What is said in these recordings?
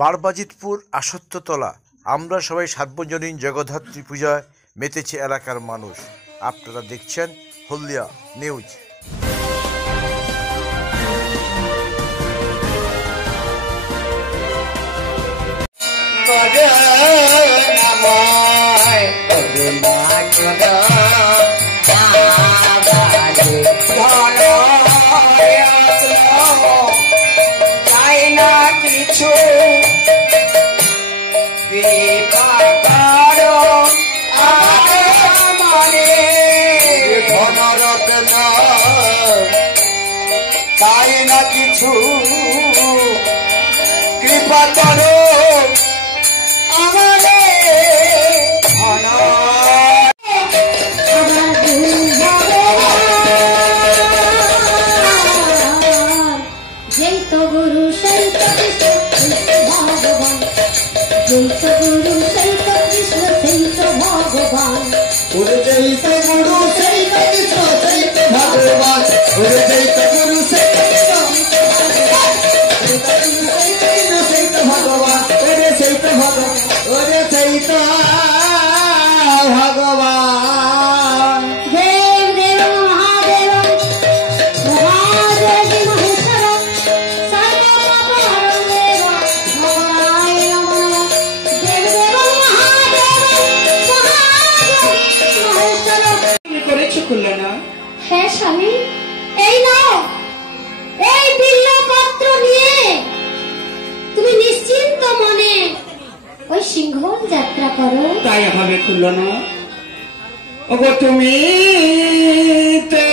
বারবাজিতপুর আসত্যতলা আমরা সবাই সার্বজনীন জগদ্ধাত্রী পূজায় মেতেছে এলাকার মানুষ। আপনারা দেখছেন হলদিয়া নিউজ। তাই না কিছু কৃপা করো जय तो गुरु संत भगवान, जय तो गुरु संत कृष्ण संत भगवान, जय तो गुरु संत कृष्ण संत भगवान, जय तो गुरु संत भगवान, संत भगवान। देव देव महादेव महादेव महेश्वर सर्वोपहारं देव भगवाय नमः। देव देव महादेव महेश्वर করেছো কল্যাণা? হ্যাঁ স্বামী, এই নাও, এই বিল্লপত্র নিয়ে তুমি নিশ্চিন্ত মনে ওই সিংহল যাত্রা করো। তাই হবে কল্যাণা। ওগো তুমি তো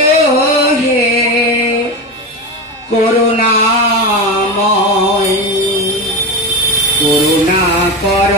হে করুণাময়, করুণা কর